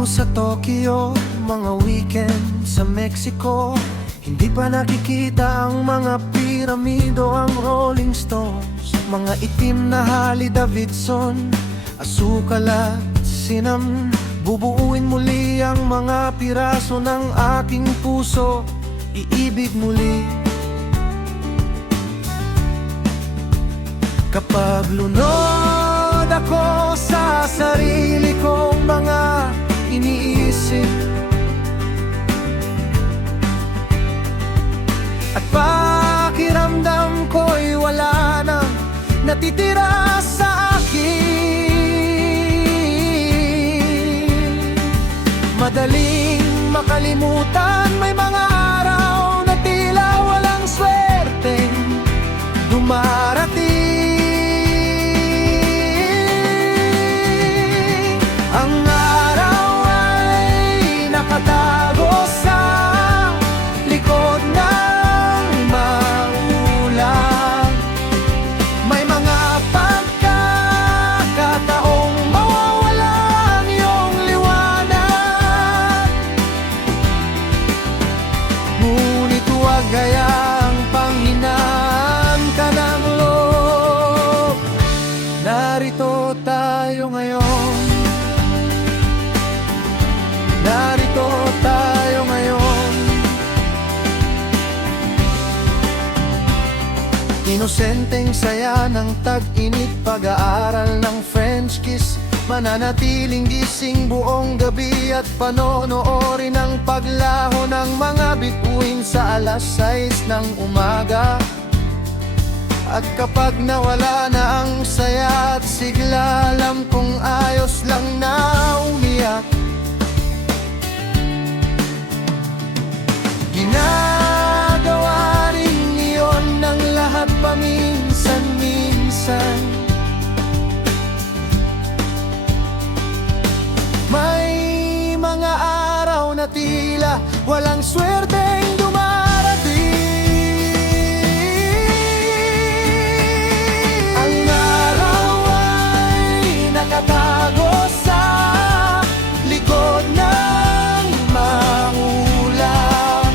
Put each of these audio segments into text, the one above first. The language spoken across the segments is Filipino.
view sa Tokyo, mga weekend sa Mexico. Hindi pa nakikita ang mga piramido, ang Rolling Stones. Mga itim na Harley Davidson, asukal at cinnamon. Bubuuin muli ang mga piraso ng aking puso, iibig muli. Kapag lunod ako sa sarili kong mga iniisip, at pakiramdam ko'y wala nang natitira sa akin, madaling makalimutan. May mga araw na tila walang swerteng dumarating. Ang araw ay nakatago sa likod ng maulan. May mga pagkakataong mawawala ang iyong liwanag, ngunit huwag hayaang panghinaan ka ng loob. Narito tayo ngayon, narito tayo ngayon. Inosenteng saya ng tag-init, pag-aaral ng French kiss. Mananatiling gising buong gabi at panonoorin ang paglaho ng mga bituin sa alas 6 ng umaga. At kapag nawala na ang saya at sigla, alam kong ayos lang na umiyak. Ginagawa rin iyon ng lahat paminsan-minsan. May mga araw na tila walang swerteng dumarating. Ang araw ay nakatago sa likod ng maulan.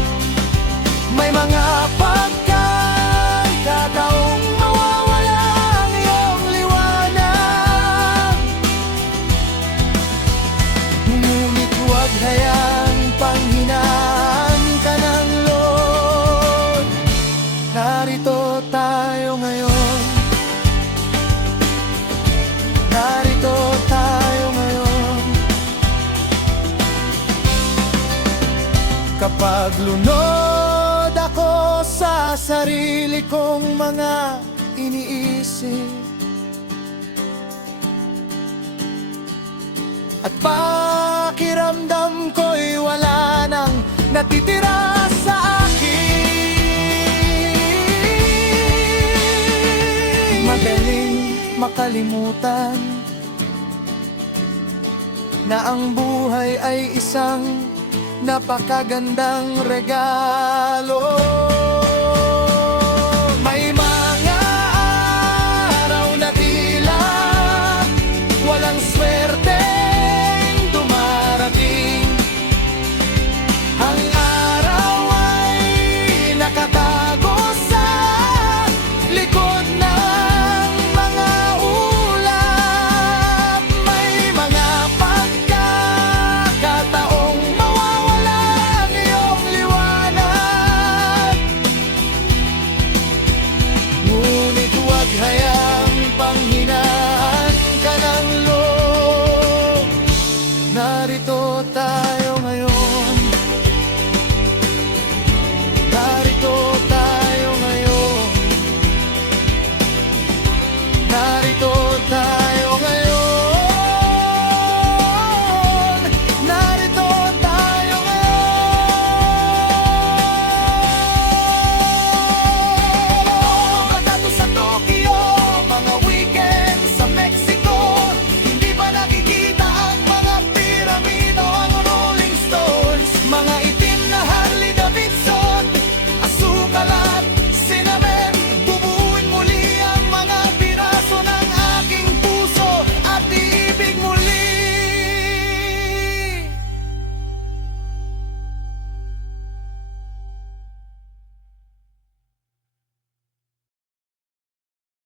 May mga pagkakataong mawawala ang iyong liwanag, ngunit huwag hayaang panghinaan ka ng loob. Narito tayo ngayon, narito tayo ngayon. Kapag lunod ako sa sarili kong mga iniisip, at pakiramdam ko'y wala nang natitira sa akin, madaling makalimutan na ang buhay ay isang napakagandang regalo.